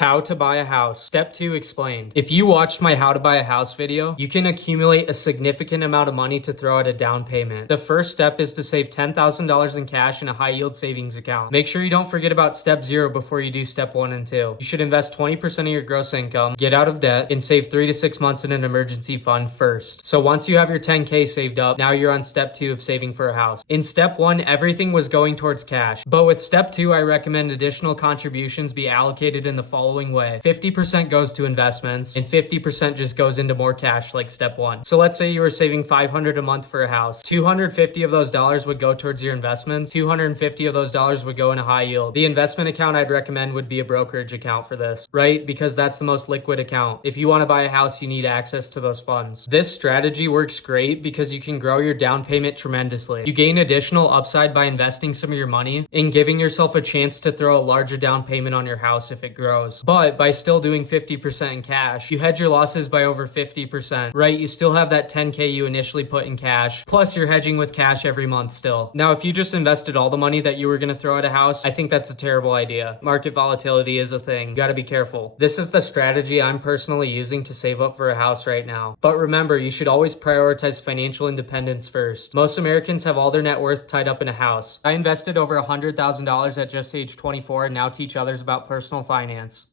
How to buy a house. Step 2 explained. If you watched my how to buy a house video, you can accumulate a significant amount of money to throw at a down payment. The first step is to save $10,000 in cash in a high yield savings account. Make sure you don't forget about step 0 before you do step 1 and 2. You should invest 20% of your gross income, get out of debt, and save 3 to 6 months in an emergency fund first. So once you have your 10K saved up, now you're on step 2 of saving for a house. In step 1, everything was going towards cash. But with step 2, I recommend additional contributions be allocated in the following way. 50% goes to investments and 50% just goes into more cash like step 1. So let's say you were saving $500 a month for a house. 250 of those dollars would go towards your investments. 250 of those dollars would go in a high yield. The investment account I'd recommend would be a brokerage account for this, right? Because that's the most liquid account. If you want to buy a house, you need access to those funds. This strategy works great because you can grow your down payment tremendously. You gain additional upside by investing some of your money and giving yourself a chance to throw a larger down payment on your house if it grows. But by still doing 50% in cash, you hedge your losses by over 50%, right? You still have that 10K you initially put in cash, plus you're hedging with cash every month still. Now, if you just invested all the money that you were going to throw at a house, I think that's a terrible idea. Market volatility is a thing. You got to be careful. This is the strategy I'm personally using to save up for a house right now. But remember, you should always prioritize financial independence first. Most Americans have all their net worth tied up in a house. I invested over $100,000 at just age 24 and now teach others about personal finance.